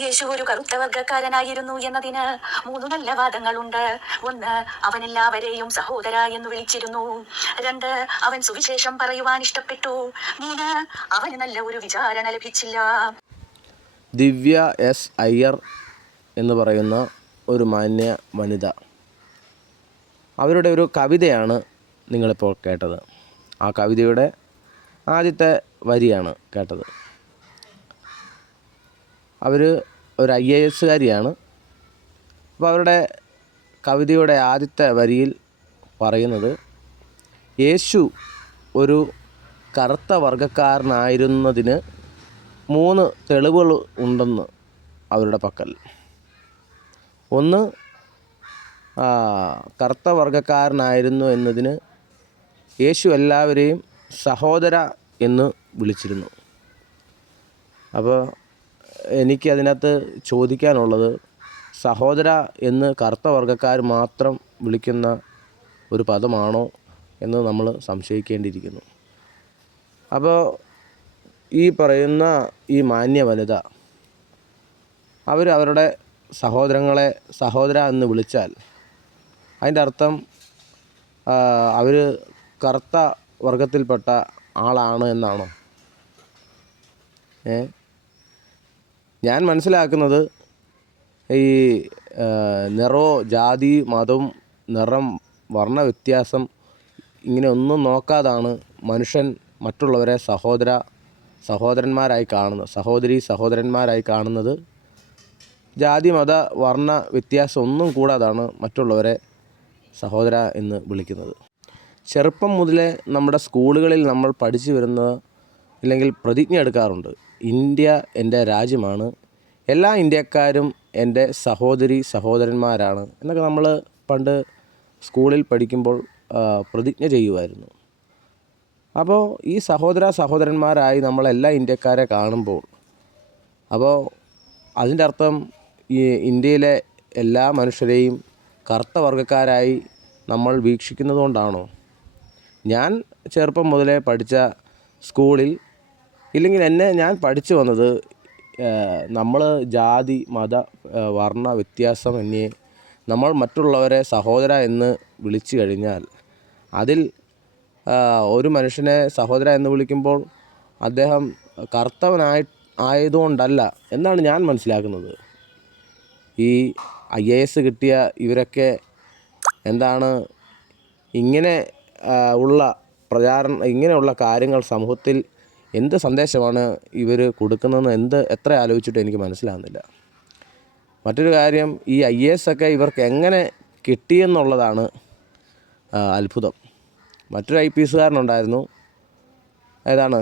യേശു ഒരു കറുത്ത വർഗക്കാരനായിരുന്നു എന്നതിന് മൂന്ന് നല്ല വാദങ്ങളുണ്ട്. ഒന്ന് അവൻ എല്ലാവരെയും സഹോദര എന്ന് വിളിച്ചിരുന്നു. രണ്ട് അവൻ സുവിശേഷം പറയുവാൻ ഇഷ്ടപ്പെട്ടു. മൂന്ന് അവന് നല്ല ഒരു വിചാരണ ലഭിച്ചില്ല. ദിവ്യ എസ് അയ്യർ എന്ന് പറയുന്ന ഒരു മാന്യ വനിത. അവരുടെ ഒരു കവിതയാണ് നിങ്ങളിപ്പോൾ കേട്ടത്. ആ കവിതയുടെ ആദ്യത്തെ വരിയാണ് കേട്ടത്. അവർ ഒരു ഐ എ എസ്സുകാരിയാണ്. അപ്പോൾ അവരുടെ കവിതയുടെ ആദ്യത്തെ വരിയിൽ പറയുന്നത് യേശു ഒരു കറുത്ത വർഗക്കാരനായിരുന്നതിന് മൂന്ന് തെളിവുകൾ ഉണ്ടെന്ന് അവരുടെ പക്കൽ. ഒന്ന് കറുത്ത വർഗക്കാരനായിരുന്നു എന്നതിന് യേശു എല്ലാവരെയും സഹോദര എന്ന് വിളിച്ചിരുന്നു. അപ്പോൾ എനിക്ക് അതിനകത്ത് ചോദിക്കാനുള്ളത് സഹോദര എന്ന് കറുത്ത വർഗക്കാർ മാത്രം വിളിക്കുന്ന ഒരു പദമാണോ എന്ന് നമ്മൾ സംശയിക്കേണ്ടിയിരിക്കുന്നു. അപ്പോൾ ഈ പറയുന്ന ഈ മാന്യ വനിത അവർ അവരുടെ സഹോദരങ്ങളെ സഹോദര എന്ന് വിളിച്ചാൽ അതിന്റെ അർത്ഥം അവർ കറുത്ത വർഗത്തിൽപ്പെട്ട ആളാണ് എന്നാണോ? ഏ? ഞാൻ മനസ്സിലാക്കുന്നത് ഈ നിറവും നിറോ ജാതി മതവും നിറം വർണ വ്യത്യാസം ഇങ്ങനെ ഒന്നും നോക്കാതാണ് മനുഷ്യൻ മറ്റുള്ളവരെ സഹോദര സഹോദരന്മാരായി കാണുന്നത് സഹോദരി സഹോദരന്മാരായി കാണുന്നത്. ജാതി മത വർണ വ്യത്യാസം ഒന്നും കൂടാതാണ് മറ്റുള്ളവരെ സഹോദര എന്ന് വിളിക്കുന്നത്. ചെറുപ്പം മുതലേ നമ്മുടെ സ്കൂളുകളിൽ നമ്മൾ പഠിച്ചു വരുന്ന ഇല്ലെങ്കിൽ പ്രതിജ്ഞ എടുക്കാറുണ്ട്. ഇന്ത്യ എന്റെ രാജ്യമാണ്. എല്ലാ ഇന്ത്യക്കാരും എന്റെ സഹോദരി സഹോദരന്മാരാണ് എന്നൊക്കെ നമ്മൾ പണ്ട് സ്കൂളിൽ പഠിക്കുമ്പോൾ പ്രതിജ്ഞ ചെയ്യുമായിരുന്നു. അപ്പോൾ ഈ സഹോദര സഹോദരന്മാരായി നമ്മളെല്ലാ ഇന്ത്യക്കാരെ കാണുമ്പോൾ അപ്പോൾ അതിന്റെ അർത്ഥം ഈ ഇന്ത്യയിലെ എല്ലാ മനുഷ്യരെയും കറുത്ത വർഗക്കാരായി നമ്മൾ വീക്ഷിക്കുന്നതുകൊണ്ടാണോ? ഞാൻ ചെറുപ്പം മുതലേ പഠിച്ച സ്കൂളിൽ ഇല്ലെങ്കിൽ എന്നെ ഞാൻ പഠിച്ചു വന്നത് നമ്മൾ ജാതി മത വർണ വ്യത്യാസം എന്നീ നമ്മൾ മറ്റുള്ളവരെ സഹോദര എന്ന് വിളിച്ചു കഴിഞ്ഞാൽ അതിൽ ഒരു മനുഷ്യനെ സഹോദര എന്ന് വിളിക്കുമ്പോൾ അദ്ദേഹം കർത്തവനായി ആയതുകൊണ്ടല്ല എന്നാണ് ഞാൻ മനസ്സിലാക്കുന്നത്. ഈ ഐ എ എസ് കിട്ടിയ ഇവരൊക്കെ എന്താണ് ഇങ്ങനെ ഉള്ള പ്രചാരണം ഇങ്ങനെയുള്ള കാര്യങ്ങൾ സമൂഹത്തിൽ എന്ത് സന്ദേശമാണ് ഇവർ കൊടുക്കുന്നതെന്ന് എന്ത് എത്ര ആലോചിച്ചിട്ട് എനിക്ക് മനസ്സിലാകുന്നില്ല. മറ്റൊരു കാര്യം ഈ ഐ എ എസ് ഒക്കെ ഇവർക്ക് എങ്ങനെ കിട്ടിയെന്നുള്ളതാണ് അത്ഭുതം. മറ്റൊരു ഐ പി എസുകാരനുണ്ടായിരുന്നു ഏതാണ്?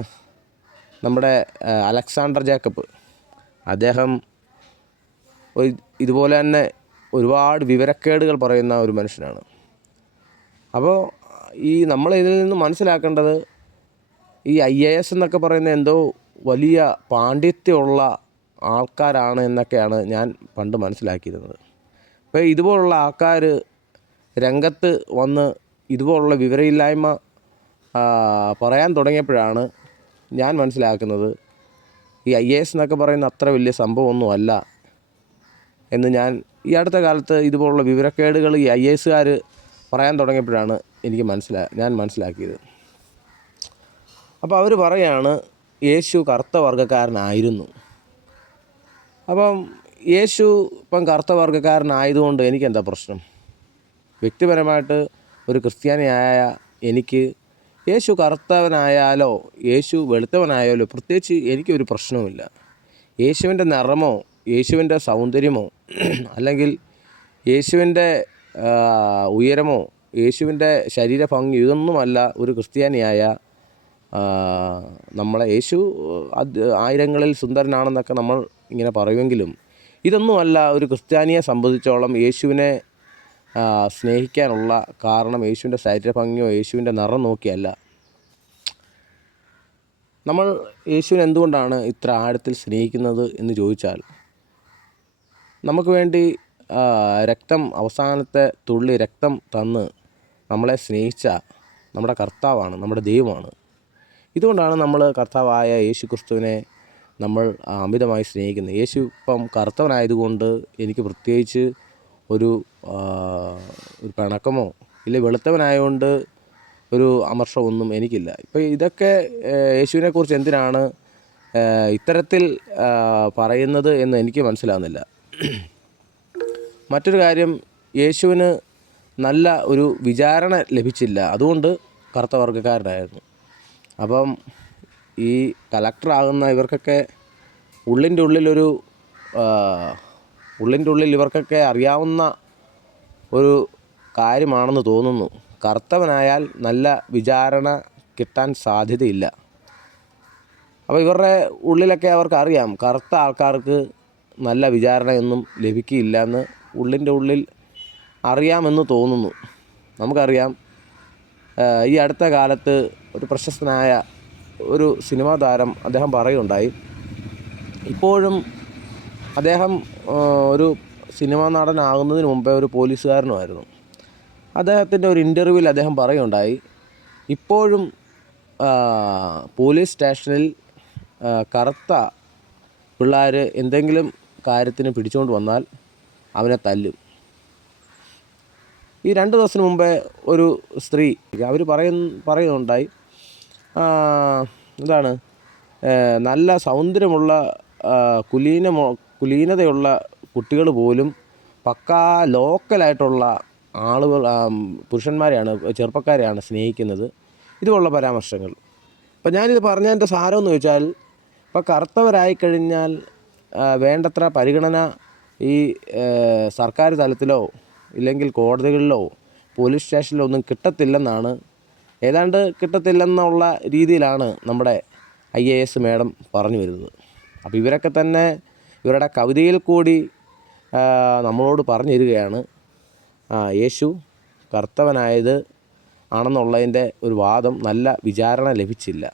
നമ്മുടെ അലക്സാണ്ടർ ജേക്കബ്. അദ്ദേഹം ഇതുപോലെ തന്നെ ഒരുപാട് വിവരക്കേടുകൾ പറയുന്ന ഒരു മനുഷ്യനാണ്. അപ്പോൾ ഈ നമ്മൾ ഇതിൽ നിന്ന് മനസ്സിലാക്കേണ്ടത് ഈ ഐ എ എസ് എന്നൊക്കെ പറയുന്ന എന്തോ വലിയ പാണ്ഡിത്യമുള്ള ആൾക്കാരാണ് എന്നൊക്കെയാണ് ഞാൻ പണ്ട് മനസ്സിലാക്കിയിരുന്നത്. അപ്പോൾ ഇതുപോലുള്ള ആൾക്കാർ രംഗത്ത് വന്ന് ഇതുപോലുള്ള വിവരമില്ലായ്മ പറയാൻ തുടങ്ങിയപ്പോഴാണ് ഞാൻ മനസ്സിലാക്കുന്നത് ഈ ഐ എ എസ് എന്നൊക്കെ പറയുന്ന അത്ര വലിയ സംഭവമൊന്നുമല്ല എന്ന് ഞാൻ ഈ അടുത്ത കാലത്ത് ഇതുപോലുള്ള വിവരക്കേടുകൾ ഈ ഐ എസുകാർ പറയാൻ തുടങ്ങിയപ്പോഴാണ് എനിക്ക് മനസ്സിലാ ഞാൻ മനസ്സിലാക്കിയത്. അപ്പോൾ അവർ പറയാണ് യേശു കറുത്ത വർഗക്കാരനായിരുന്നു അപ്പം യേശു ഇപ്പം കറുത്ത വർഗക്കാരനായതുകൊണ്ട് എനിക്കെന്താ പ്രശ്നം? വ്യക്തിപരമായിട്ട് ഒരു ക്രിസ്ത്യാനിയായ എനിക്ക് യേശു കറുത്തവനായാലോ യേശു വെളുത്തവനായാലോ പ്രത്യേകിച്ച് എനിക്കൊരു പ്രശ്നവുമില്ല. യേശുവിന്റെ നിറമോ യേശുവിന്റെ സൗന്ദര്യമോ അല്ലെങ്കിൽ യേശുവിന്റെ ഉയരമോ യേശുവിന്റെ ശരീരഭംഗി ഇതൊന്നുമല്ല ഒരു ക്രിസ്ത്യാനിയായ നമ്മളെ യേശു അത് ആയിരങ്ങളിൽ സുന്ദരനാണെന്നൊക്കെ നമ്മൾ ഇങ്ങനെ പറയുമെങ്കിലും ഇതൊന്നുമല്ല ഒരു ക്രിസ്ത്യാനിയെ സംബന്ധിച്ചോളം യേശുവിനെ സ്നേഹിക്കാനുള്ള കാരണം യേശുവിന്റെ ശരീരഭംഗിയോ യേശുവിന്റെ നിറം നോക്കിയല്ല. നമ്മൾ യേശുവിനെ എന്തുകൊണ്ടാണ് ഇത്ര ആഴത്തിൽ സ്നേഹിക്കുന്നത് എന്ന് ചോദിച്ചാൽ നമുക്ക് വേണ്ടി രക്തം അവസാനത്തെ തുള്ളി രക്തം തന്ന് നമ്മളെ സ്നേഹിച്ച നമ്മുടെ കർത്താവാണ് നമ്മുടെ ദൈവമാണ്. ഇതുകൊണ്ടാണ് നമ്മൾ കർത്താവായ യേശു ക്രിസ്തുവിനെ നമ്മൾ അമിതമായി സ്നേഹിക്കുന്നത്. യേശു ഇപ്പം കറുത്തവനായതുകൊണ്ട് എനിക്ക് പ്രത്യേകിച്ച് ഒരു ഒരു പിണക്കമോ ഇല്ല വെളുത്തവനായതുകൊണ്ട് ഒരു അമർഷമൊന്നും എനിക്കില്ല. ഇപ്പോൾ ഇതൊക്കെ യേശുവിനെക്കുറിച്ച് എന്തിനാണ് ഇത്തരത്തിൽ പറയുന്നത് എന്ന് എനിക്ക് മനസ്സിലാകുന്നില്ല മറ്റൊരു കാര്യം യേശുവിന് നല്ല ഒരു വിചാരണ ലഭിച്ചില്ല. അതുകൊണ്ട് കറുത്ത വർഗക്കാരനായിരുന്നു അപ്പം ഈ കലക്ടറാകുന്ന ഇവർക്കൊക്കെ ഉള്ളിന്റെ ഉള്ളിലൊരു ഉള്ളിന്റെ ഉള്ളിൽ ഇവർക്കൊക്കെ അറിയാവുന്ന ഒരു കാര്യമാണെന്ന് തോന്നുന്നു. കറുത്തവനായാൽ നല്ല വിചാരണ കിട്ടാൻ സാധ്യതയില്ല. അപ്പോൾ ഇവരുടെ ഉള്ളിലൊക്കെ അവർക്ക് അറിയാം കറുത്ത ആൾക്കാർക്ക് നല്ല വിചാരണയൊന്നും ലഭിക്കില്ല എന്ന് ഉള്ളിന്റെ ഉള്ളിൽ അറിയാമെന്ന് തോന്നുന്നു. നമുക്കറിയാം ഈ അടുത്ത കാലത്ത് ഒരു പ്രശസ്തനായ ഒരു സിനിമാ താരം അദ്ദേഹം പറയുകയുണ്ടായി. ഇപ്പോഴും അദ്ദേഹം ഒരു സിനിമാ നടനാകുന്നതിന് മുമ്പേ ഒരു പോലീസുകാരനുമായിരുന്നു. അദ്ദേഹത്തിന്റെ ഒരു ഇന്റർവ്യൂവിൽ അദ്ദേഹം പറയുകയുണ്ടായി ഇപ്പോഴും പോലീസ് സ്റ്റേഷനിൽ കറുത്ത പിള്ളേർ എന്തെങ്കിലും കാര്യത്തിന് പിടിച്ചുകൊണ്ട് വന്നാൽ അവനെ തല്ലും. ഈ രണ്ട് ദിവസത്തിന് മുമ്പേ ഒരു സ്ത്രീ അവർ പറയുന്ന പറയുന്നുണ്ടായി എന്താണ് നല്ല സൗന്ദര്യമുള്ള കുലീന കുലീനതയുള്ള കുട്ടികൾ പോലും പക്കാ ലോക്കലായിട്ടുള്ള ആളുകൾ പുരുഷന്മാരെയാണ് ചെറുപ്പക്കാരെയാണ് സ്നേഹിക്കുന്നത്. ഇതുപോലുള്ള പരാമർശങ്ങൾ. അപ്പം ഞാനിത് പറഞ്ഞതിന്റെ സാരമെന്ന് വെച്ചാൽ ഇപ്പോൾ കറുത്തവരായി കഴിഞ്ഞാൽ വേണ്ടത്ര പരിഗണന ഈ സർക്കാർ തലത്തിലോ ഇല്ലെങ്കിൽ കോടതികളിലോ പോലീസ് സ്റ്റേഷനിലോ ഒന്നും കിട്ടത്തില്ലെന്നാണ് ഏതാണ്ട് കിട്ടത്തില്ലെന്നുള്ള രീതിയിലാണ് നമ്മുടെ ഐ എ എസ് മേഡം പറഞ്ഞു വരുന്നത്. അപ്പോൾ ഇവരൊക്കെ തന്നെ ഇവരുടെ കവിതയിൽ കൂടി നമ്മളോട് പറഞ്ഞു തരികയാണ്. യേശു കർത്തവനായത് ആണെന്നുള്ളതിന്റെ ഒരു വാദം നല്ല വിചാരണ ലഭിച്ചില്ല.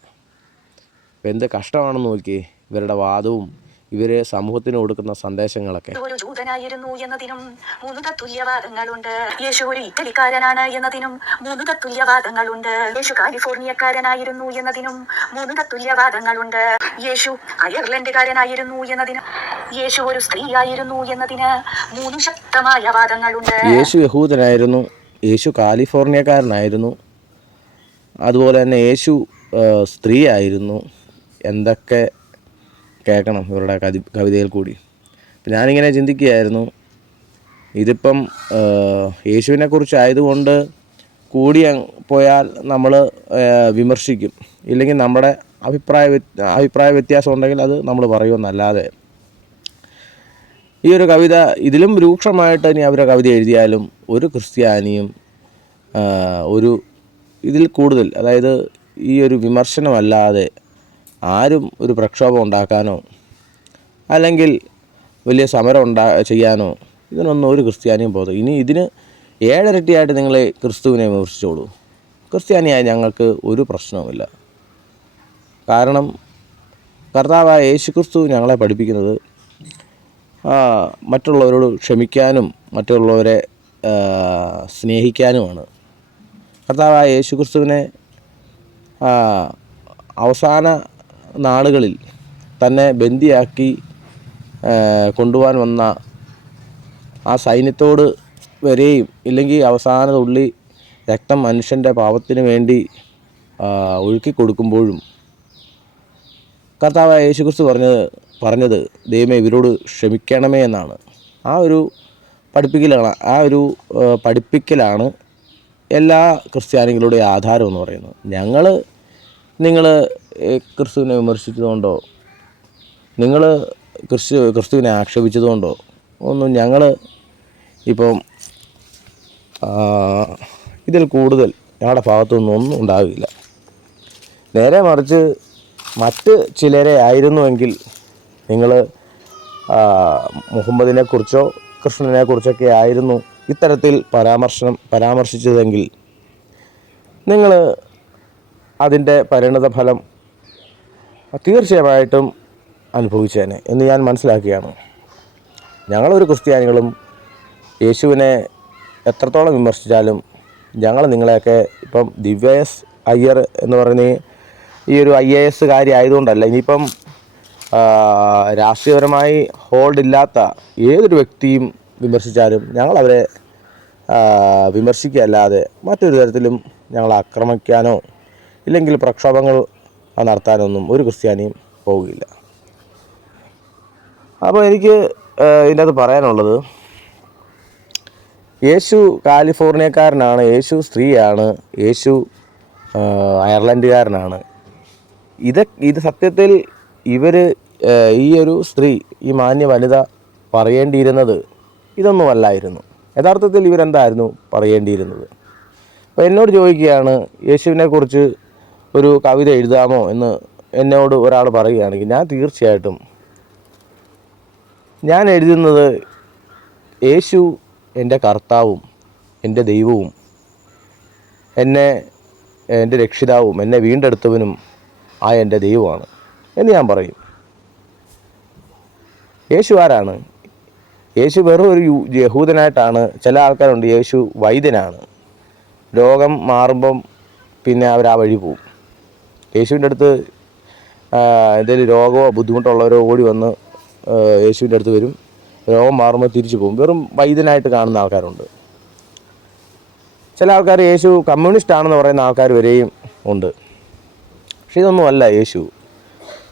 എന്ത് കഷ്ടമാണെന്ന് നോക്കിയേ ഇവരുടെ വാദവും ഇവർ സമൂഹത്തിന് കൊടുക്കുന്ന സന്ദേശങ്ങളൊക്കെ. ഒരു ജൂതനായിരുന്നു എന്നതിനും മൂന്ന് തത്തുല്യവാദങ്ങളുണ്ട്. യേശു ഒരു ഇറ്റലിക്കാരനാണ് എന്നതിനും മൂന്ന് തത്തുല്യവാദങ്ങളുണ്ട്. യേശു കാലിഫോർണിയക്കാരനായിരുന്നു എന്നതിനും മൂന്ന് തത്തുല്യവാദങ്ങളുണ്ട്. യേശു അയർലൻഡുകാരനായിരുന്നു എന്നതിനും യേശു ഒരു സ്ത്രീയായിരുന്നു എന്നതിന് മൂന്ന് ശക്തമായ വാദങ്ങളുണ്ട്. യേശു യഹൂദനായിരുന്നു യേശു കാലിഫോർണിയക്കാരനായിരുന്നു അതുപോലെ തന്നെ യേശു സ്ത്രീയായിരുന്നു. എന്തൊക്കെ കേൾക്കണം ഇവരുടെ കവി കവിതയിൽ കൂടി. അപ്പം ഞാനിങ്ങനെ ചിന്തിക്കുകയായിരുന്നു ഇതിപ്പം യേശുവിനെക്കുറിച്ച് യേശുവിനെ കുറിച്ച് ആയതുകൊണ്ട് കൂടി പോയാൽ നമ്മൾ വിമർശിക്കും. ഇല്ലെങ്കിൽ നമ്മുടെ അഭിപ്രായ അഭിപ്രായ വ്യത്യാസം ഉണ്ടെങ്കിൽ അത് നമ്മൾ പറയുമെന്നല്ലാതെ ഈ ഒരു കവിത ഇതിലും രൂക്ഷമായിട്ട് ഇനി അവരെ കവിത എഴുതിയാലും ഒരു ക്രിസ്ത്യാനിയും ഒരു ഇതിൽ കൂടുതൽ അതായത് ഈ ഒരു വിമർശനമല്ലാതെ ആരും ഒരു പ്രക്ഷോഭം ഉണ്ടാക്കാനോ അല്ലെങ്കിൽ വലിയ സമരം ഉണ്ടാ ചെയ്യാനോ ഇതിനൊന്നും ഒരു ക്രിസ്ത്യാനിയും പോകും ഇനി ഇതിന് ഏഴരട്ടിയായിട്ട് നിങ്ങൾ ക്രിസ്തുവിനെ വിമർശിച്ചോളൂ. ക്രിസ്ത്യാനിയായ ഞങ്ങൾക്ക് ഒരു പ്രശ്നവുമില്ല. കാരണം കർത്താവായ യേശു ക്രിസ്തു ഞങ്ങളെ പഠിപ്പിക്കുന്നത് മറ്റുള്ളവരോട് ക്ഷമിക്കാനും മറ്റുള്ളവരെ സ്നേഹിക്കാനുമാണ്. കർത്താവായ യേശു ക്രിസ്തുവിനെ അവസാന നാളുകളിൽ തന്നെ ബന്ദിയാക്കി കൊണ്ടുപോകാൻ വന്ന ആ സൈന്യത്തോട് വരെയും ഇല്ലെങ്കിൽ അവസാന തുള്ളി രക്തം മനുഷ്യന്റെ പാപത്തിന് വേണ്ടി ഒഴുക്കി കൊടുക്കുമ്പോഴും കർത്താവായ യേശുക്രിസ്തു പറഞ്ഞത് പറഞ്ഞത് ദൈവമേ ഇവരോട് ക്ഷമിക്കണമേ എന്നാണ്. ആ ഒരു പഠിപ്പിക്കലാണ് ആ ഒരു പഠിപ്പിക്കലാണ് എല്ലാ ക്രിസ്ത്യാനികളുടെ ആധാരം എന്ന് പറയുന്നത്. ഞങ്ങൾ നിങ്ങൾ ക്രിസ്തുവിനെ വിമർശിച്ചതുകൊണ്ടോ? നിങ്ങൾ ക്രിസ്തു ക്രിസ്തുവിനെ ആക്ഷേപിച്ചതുകൊണ്ടോ? ഒന്നും ഞങ്ങൾ ഇപ്പം ഇതിൽ കൂടുതൽ ഞങ്ങളുടെ ഭാഗത്തുനിന്നും ഒന്നും ഉണ്ടാകില്ല നേരെ മറിച്ച് മറ്റ് ചിലരെ ആയിരുന്നുവെങ്കിൽ നിങ്ങൾ മുഹമ്മദിനെക്കുറിച്ചോ കൃഷ്ണനെക്കുറിച്ചൊക്കെ കൃഷ്ണനെ കുറിച്ചൊക്കെ ആയിരുന്നു ഇത്തരത്തിൽ പരാമർശനം പരാമർശിച്ചതെങ്കിൽ നിങ്ങൾ അതിന്റെ പരിണത ഫലം തീർച്ചയായിട്ടും അനുഭവിച്ചേനെ എന്ന് ഞാൻ മനസ്സിലാക്കുകയാണ് ഞങ്ങളൊരു ക്രിസ്ത്യാനികളും യേശുവിനെ എത്രത്തോളം വിമർശിച്ചാലും ഞങ്ങൾ നിങ്ങളെയൊക്കെ ഇപ്പം ദിവ്യ എസ് അയ്യർ എന്ന് പറയുന്ന ഈ- ഒരു ഐ എ എസ് കാര്യം ആയതുകൊണ്ടല്ല ഇനിയിപ്പം രാഷ്ട്രീയപരമായി ഹോൾഡ് ഇല്ലാത്ത ഏതൊരു വ്യക്തിയും വിമർശിച്ചാലും ഞങ്ങളവരെ വിമർശിക്കുകയല്ലാതെ മറ്റൊരു തരത്തിലും ഞങ്ങൾ ആക്രമിക്കാനോ ഇല്ലെങ്കിൽ പ്രക്ഷോഭങ്ങൾ നടത്താനൊന്നും ഒരു ക്രിസ്ത്യാനിയും പോവുകയില്ല. അപ്പോൾ എനിക്ക് ഇതിനകത്ത് പറയാനുള്ളത് യേശു കാലിഫോർണിയക്കാരനാണ് യേശു സ്ത്രീയാണ് യേശു അയർലൻഡുകാരനാണ്. ഇത് ഇത് സത്യത്തിൽ ഇവർ ഈ ഒരു സ്ത്രീ ഈ മാന്യ വനിത പറയേണ്ടിയിരുന്നത് ഇതൊന്നുമല്ലായിരുന്നു. യഥാർത്ഥത്തിൽ ഇവരെന്തായിരുന്നു പറയേണ്ടിയിരുന്നത്? അപ്പോൾ എന്നോട് ചോദിക്കുകയാണ് യേശുവിനെക്കുറിച്ച് ഒരു കവിത എഴുതാമോ എന്ന് എന്നോട് ഒരാൾ പറയുകയാണെങ്കിൽ ഞാൻ തീർച്ചയായിട്ടും ഞാൻ എഴുതുന്നത് യേശു എന്റെ കർത്താവും എന്റെ ദൈവവും എന്നെ എന്റെ രക്ഷിതാവും എന്നെ വീണ്ടെടുത്തവനും ആ എന്റെ ദൈവമാണ് എന്ന് ഞാൻ പറയും. യേശു ആരാണ്? യേശു വെറും ഒരു യഹൂദനായിട്ടാണ്. ചില ആൾക്കാരുണ്ട് യേശു വൈദ്യനാണ്. രോഗം മാറുമ്പം പിന്നെ അവർ ആ വഴി പോവും. യേശുവിന്റെ അടുത്ത് എന്തെങ്കിലും രോഗമോ ബുദ്ധിമുട്ടുള്ളവരോ ഓടി വന്ന് യേശുവിന്റെ അടുത്ത് വരും. രോഗം മാറുമ്പോൾ തിരിച്ചു പോകും. വെറും വൈദ്യനായിട്ട് കാണുന്ന ആൾക്കാരുണ്ട്. ചില ആൾക്കാർ യേശു കമ്മ്യൂണിസ്റ്റ് ആണെന്ന് പറയുന്ന ആൾക്കാർ വരെയും ഉണ്ട്. പക്ഷെ ഇതൊന്നുമല്ല യേശു.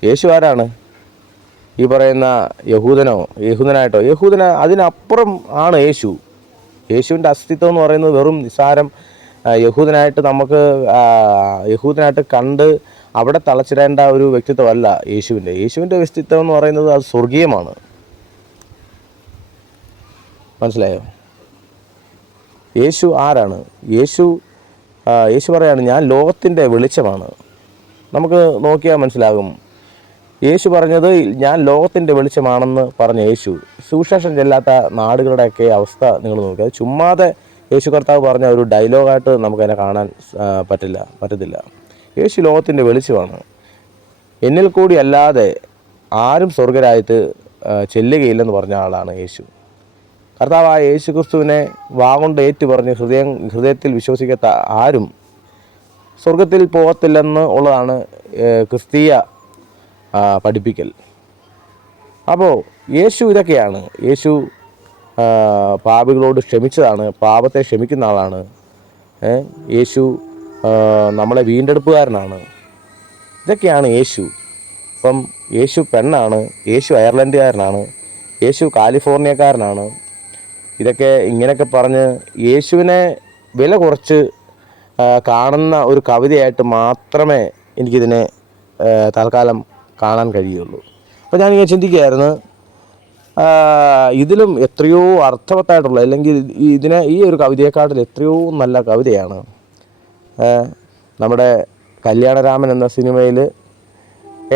യേശു ആരാണ്? ഈ പറയുന്ന യഹൂദനോ യഹൂദനായിട്ടോ? യഹൂദന അതിനപ്പുറം ആണ് യേശു. യേശുവിന്റെ അസ്തിത്വം എന്ന് പറയുന്നത് വെറും നിസ്സാരം യഹൂദനായിട്ട് നമുക്ക് യഹൂദനായിട്ട് കണ്ട് അവിടെ തളച്ചിടേണ്ട ഒരു വ്യക്തിത്വമല്ല യേശുവിന്റെ. യേശുവിന്റെ വ്യക്തിത്വം എന്ന് പറയുന്നത് അത് സ്വർഗീയമാണ്. മനസ്സിലായോ? യേശു ആരാണ്? യേശു യേശു പറയാണ് ഞാൻ ലോകത്തിന്റെ വെളിച്ചമാണ്. നമുക്ക് നോക്കിയാൽ മനസ്സിലാകും. യേശു പറഞ്ഞത് ഞാൻ ലോകത്തിന്റെ വെളിച്ചമാണെന്ന് പറഞ്ഞ യേശു. സുവിശേഷം ചെല്ലാത്ത നാടുകളുടെയൊക്കെ അവസ്ഥ നിങ്ങൾ നോക്കുക. അത് ചുമ്മാതെ യേശു കർത്താവ് പറഞ്ഞ ഒരു ഡയലോഗായിട്ട് നമുക്കതിനെ കാണാൻ പറ്റില്ല പറ്റത്തില്ല. യേശു ലോകത്തിന്റെ വെളിച്ചമാണ്. എന്നിൽ കൂടി അല്ലാതെ ആരും സ്വർഗരായിട്ട് ചെല്ലുകയില്ലെന്ന് പറഞ്ഞ ആളാണ് യേശു. കർത്താവ് ആ യേശു ക്രിസ്തുവിനെ വാഗൊണ്ട് ഏറ്റു പറഞ്ഞ് ഹൃദയം ഹൃദയത്തിൽ വിശ്വസിക്കാത്ത ആരും സ്വർഗത്തിൽ പോകത്തില്ലെന്ന് ഉള്ളതാണ് ക്രിസ്തീയ പഠിപ്പിക്കൽ. അപ്പോൾ യേശു ഇതൊക്കെയാണ്. യേശു പാപികളോട് ക്ഷമിച്ചതാണ് പാപത്തെ ക്ഷമിക്കുന്ന ആളാണ്. യേശു നമ്മളെ വീണ്ടെടുപ്പുകാരനാണ്. ഇതൊക്കെയാണ് യേശു. ഇപ്പം യേശു പെണ്ണാണ് യേശു അയർലൻഡുകാരനാണ് യേശു കാലിഫോർണിയക്കാരനാണ്. ഇതൊക്കെ ഇങ്ങനെയൊക്കെ പറഞ്ഞ് യേശുവിനെ വില കുറച്ച് കാണുന്ന ഒരു കവിതയായിട്ട് മാത്രമേ എനിക്കിതിനെ തൽക്കാലം കാണാൻ കഴിയുള്ളൂ. അപ്പോൾ ഞാനിങ്ങനെ ചിന്തിക്കുകയായിരുന്നു ഇതിലും എത്രയോ അർത്ഥവത്തായിട്ടുള്ള അല്ലെങ്കിൽ ഇതിനെ ഈ ഒരു കവിതയെക്കാട്ടിൽ എത്രയോ നല്ല കവിതയാണ്. നമ്മുടെ കല്യാണരാമൻ എന്ന സിനിമയിൽ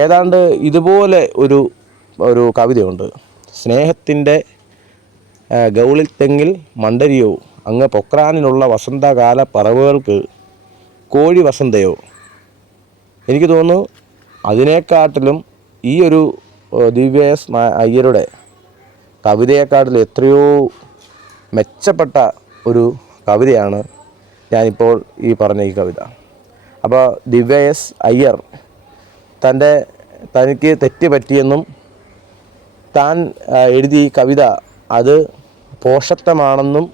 ഏതാണ്ട് ഇതുപോലെ ഒരു ഒരു കവിതയുണ്ട്. സ്നേഹത്തിന്റെ ഗൗളിൽ തെങ്ങിൽ മണ്ടരിയോ അങ്ങ് പൊക്രാനിലുള്ള വസന്തകാല പറവുകൾക്ക് കോഴി വസന്തയോ. എനിക്ക് തോന്നുന്നു അതിനേക്കാട്ടിലും ഈ ഒരു ദിവ്യ അയ്യരുടെ കവിതയെക്കാട്ടിലും എത്രയോ മെച്ചപ്പെട്ട ഒരു കവിതയാണ് ഞാനിപ്പോൾ ഈ പറഞ്ഞ ഈ കവിത. അപ്പോൾ ദിവ്യ എസ് അയ്യർ തന്റെ തനിക്ക് തെറ്റ് പറ്റിയെന്നും താൻ എഴുതി എഴുതിയ ഈ കവിത അത് പോഷത്വമാണെന്നും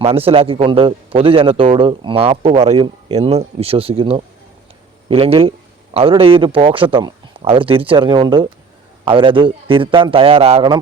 മനസ്സിലാക്കിക്കൊണ്ട് പൊതുജനത്തോട് മാപ്പ് പറയും എന്ന് വിശ്വസിക്കുന്നു. ഇല്ലെങ്കിൽ അവരുടെ ഈ ഒരു പോക്ഷത്വം അവർ തിരിച്ചറിഞ്ഞുകൊണ്ട് അവരത് തിരുത്താൻ തയ്യാറാകണം.